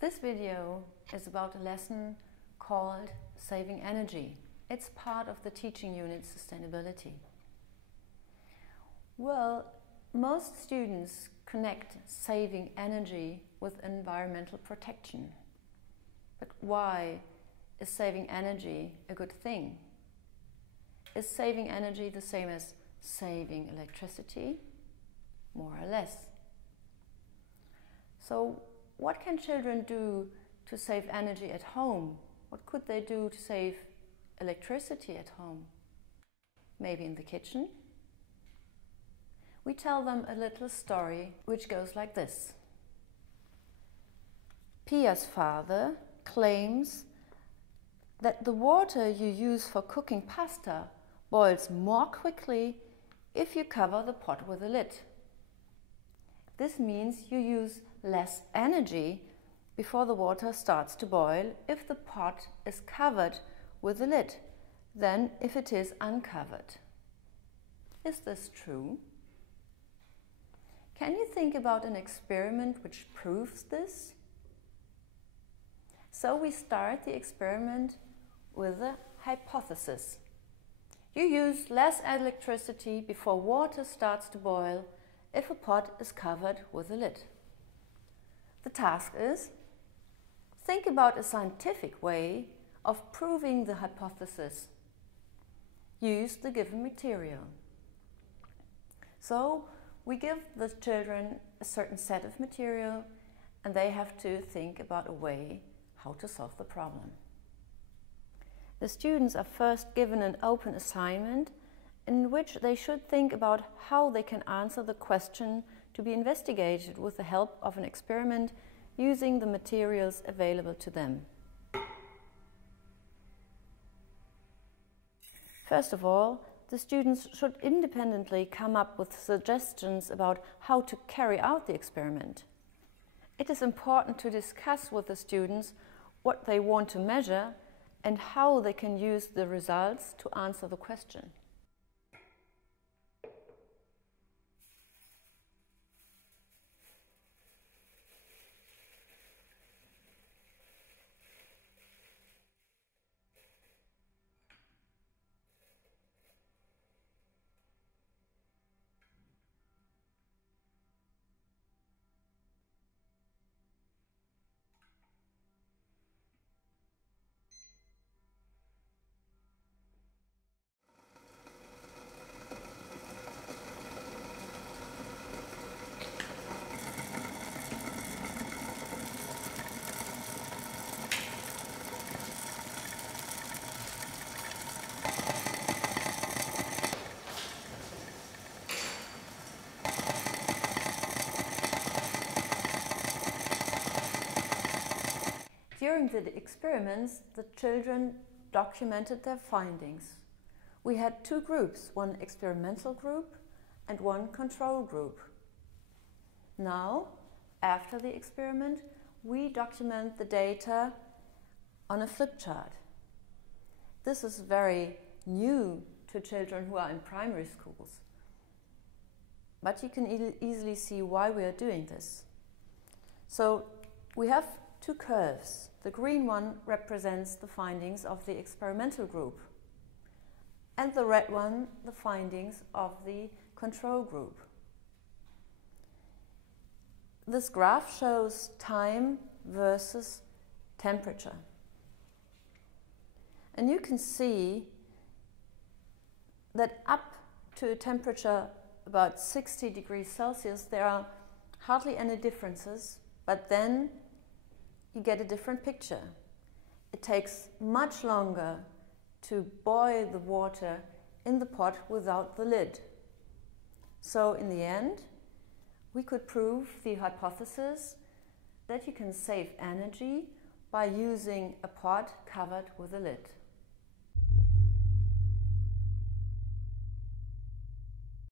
This video is about a lesson called Saving Energy. It's part of the teaching unit Sustainability. Well, most students connect saving energy with environmental protection. But why is saving energy a good thing? Is saving energy the same as saving electricity? More or less. So, what can children do to save energy at home? What could they do to save electricity at home? Maybe in the kitchen? We tell them a little story which goes like this. Pia's father claims that the water you use for cooking pasta boils more quickly if you cover the pot with a lid. This means you use less energy before the water starts to boil if the pot is covered with a lid than if it is uncovered. Is this true? Can you think about an experiment which proves this? So we start the experiment with a hypothesis. You use less electricity before water starts to boil if a pot is covered with a lid. The task is, think about a scientific way of proving the hypothesis. Use the given material. So we give the children a certain set of material and they have to think about a way how to solve the problem. The students are first given an open assignment in which they should think about how they can answer the question to be investigated with the help of an experiment using the materials available to them. First of all, the students should independently come up with suggestions about how to carry out the experiment. It is important to discuss with the students what they want to measure and how they can use the results to answer the question. During the experiments, the children documented their findings. We had two groups, one experimental group and one control group. Now, after the experiment, we document the data on a flip chart. This is very new to children who are in primary schools. But you can easily see why we are doing this. So, we have two curves. The green one represents the findings of the experimental group, and the red one the findings of the control group. This graph shows time versus temperature. And you can see that up to a temperature about 60 degrees Celsius there are hardly any differences, but then you get a different picture. It takes much longer to boil the water in the pot without the lid. So in the end, we could prove the hypothesis that you can save energy by using a pot covered with a lid.